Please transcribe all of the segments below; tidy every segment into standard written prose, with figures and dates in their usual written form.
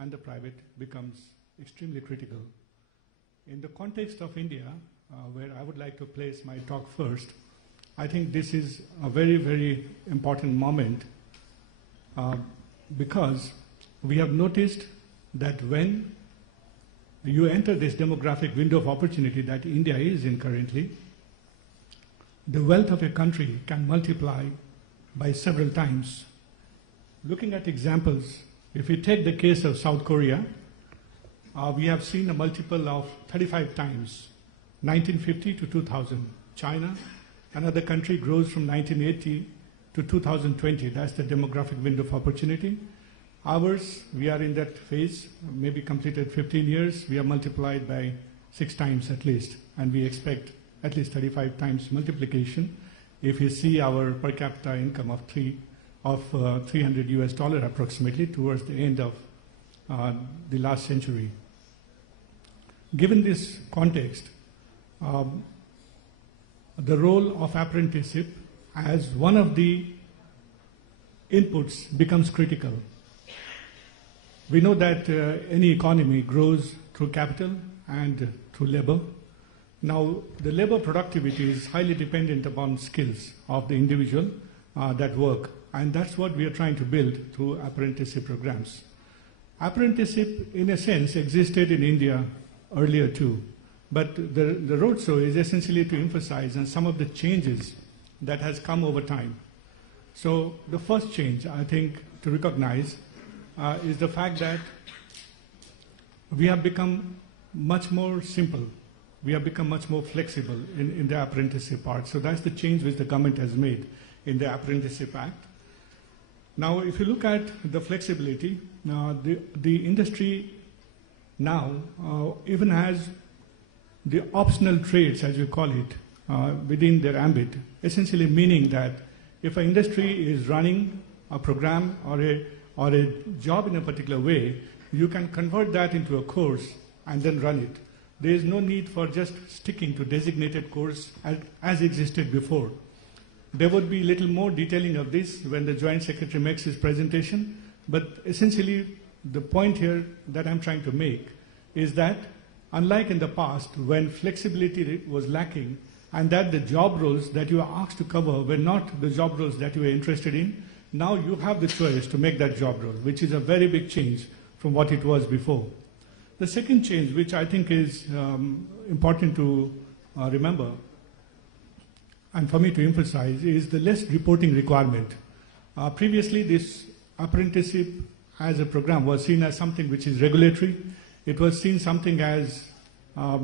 and the private becomes extremely critical. In the context of India, where I would like to place my talk first, I think this is a very, very important moment because we have noticed that when you enter this demographic window of opportunity that India is in currently, the wealth of a country can multiply by several times. Looking at examples, if we take the case of South Korea, we have seen a multiple of 35 times, 1950 to 2000. China, another country, grows from 1980 to 2020. That's the demographic window of opportunity. Ours, we are in that phase, maybe completed 15 years. We are multiplied by 6 times at least, and we expect at least 35 times multiplication if you see our per capita income of $300 US approximately towards the end of the last century. Given this context, the role of apprenticeship as one of the inputs becomes critical. We know that any economy grows through capital and through labor. Now, the labor productivity is highly dependent upon skills of the individual that work, and that's what we are trying to build through apprenticeship programs. Apprenticeship, in a sense, existed in India earlier too, but the roadshow is essentially to emphasize on some of the changes that has come over time. So the first change, I think, to recognize is the fact that we have become much more simple. We have become much more flexible in the apprenticeship part. So that's the change which the government has made in the Apprenticeship Act. Now, if you look at the flexibility, the industry now even has the optional trades, as you call it, within their ambit, essentially meaning that if an industry is running a program or a job in a particular way, you can convert that into a course and then run it. There is no need for just sticking to designated course as existed before. There would be a little more detailing of this when the Joint Secretary makes his presentation, but essentially the point here that I'm trying to make is that unlike in the past when flexibility was lacking and that the job roles that you are asked to cover were not the job roles that you were interested in, now you have the choice to make that job role, which is a very big change from what it was before. The second change, which I think is important to remember and for me to emphasize, is the less reporting requirement. Previously, this apprenticeship as a program was seen as something which is regulatory. It was seen something as a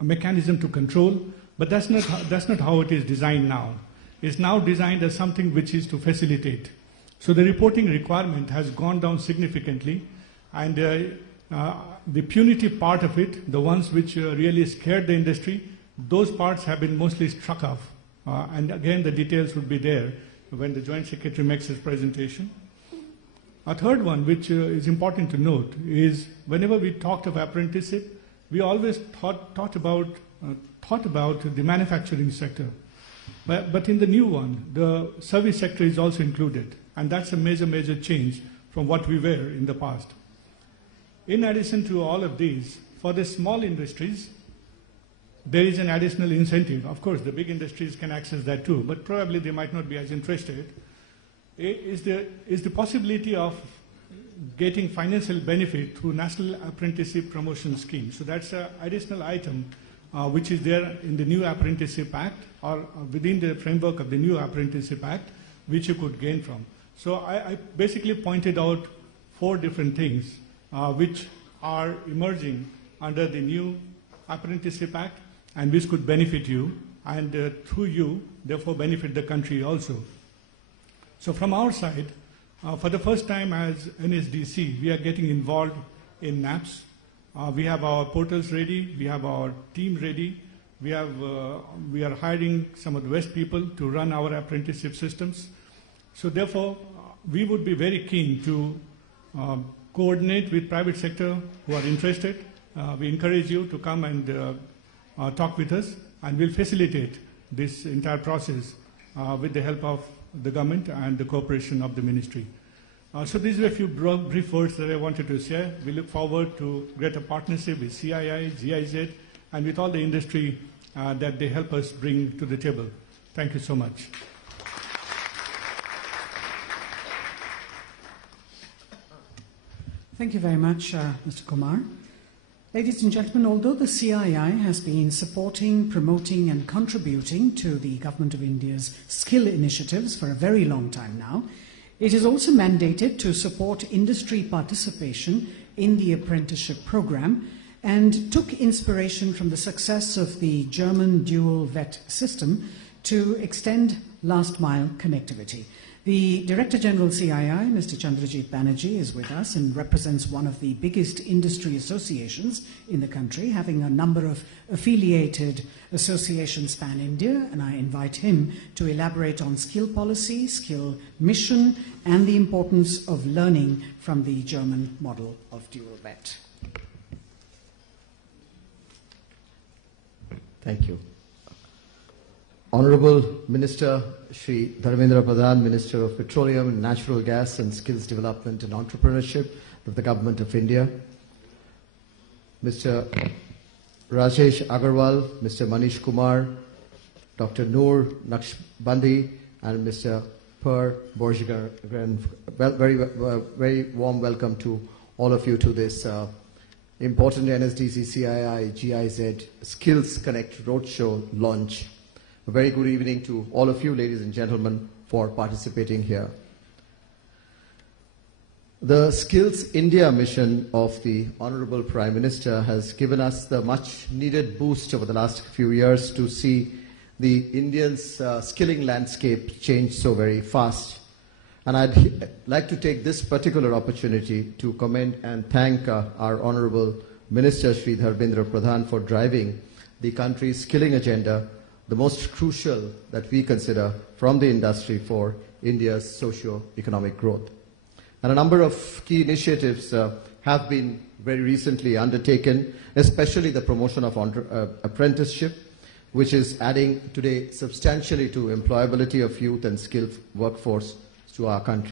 mechanism to control, but that's not how it is designed now. It's now designed as something which is to facilitate. So the reporting requirement has gone down significantly, and the punitive part of it, the ones which really scared the industry, those parts have been mostly struck off. And again, the details would be there when the Joint Secretary makes his presentation. A third one, which is important to note, is whenever we talked of apprenticeship, we always thought about the manufacturing sector. But in the new one, the service sector is also included, and that's a major change from what we were in the past. In addition to all of these, for the small industries, there is an additional incentive. Of course, the big industries can access that too, but probably they might not be as interested. Is the possibility of getting financial benefit through National Apprenticeship Promotion Scheme. So that's an additional item which is there in the new Apprenticeship Act or within the framework of the new Apprenticeship Act, which you could gain from. So I basically pointed out 4 different things which are emerging under the new Apprenticeship Act and which could benefit you and through you, therefore benefit the country also. So from our side, for the first time as NSDC, we are getting involved in NAPS. We have our portals ready, we have our team ready, we are hiring some of the best people to run our apprenticeship systems. So therefore, we would be very keen to coordinate with private sector who are interested. We encourage you to come and talk with us, and we'll facilitate this entire process with the help of the government and the cooperation of the ministry. So these were a few brief words that I wanted to share. We look forward to greater partnership with CII, GIZ, and with all the industry that they help us bring to the table. Thank you so much. Thank you very much, Mr. Kumar. Ladies and gentlemen, although the CII has been supporting, promoting and contributing to the Government of India's skill initiatives for a very long time now, it is also mandated to support industry participation in the apprenticeship program and took inspiration from the success of the German dual VET system to extend last-mile connectivity. The Director General CII, Mr. Chandrajit Banerjee, is with us and represents one of the biggest industry associations in the country, having a number of affiliated associations span India, and I invite him to elaborate on skill policy, skill mission, and the importance of learning from the German model of dual VET. Thank you. Honorable Minister Shri Dharmendra Pradhan, Minister of Petroleum and Natural Gas and Skills Development and Entrepreneurship of the Government of India, Mr. Rajesh Agarwal, Mr. Manish Kumar, Dr. Noor Naqshbandi, and Mr. Per Borjigar. Very warm welcome to all of you to this important NSDC-CII GIZ Skills Connect Roadshow launch. A very good evening to all of you, ladies and gentlemen, for participating here. The Skills India mission of the Honorable Prime Minister has given us the much needed boost over the last few years to see the Indians' skilling landscape change so very fast. And I'd like to take this particular opportunity to commend and thank our Honorable Minister Shri Dharmendra Pradhan for driving the country's skilling agenda, the most crucial that we consider from the industry for India's socio-economic growth. And a number of key initiatives have been very recently undertaken, especially the promotion of apprenticeship, which is adding today substantially to employability of youth and skilled workforce to our country.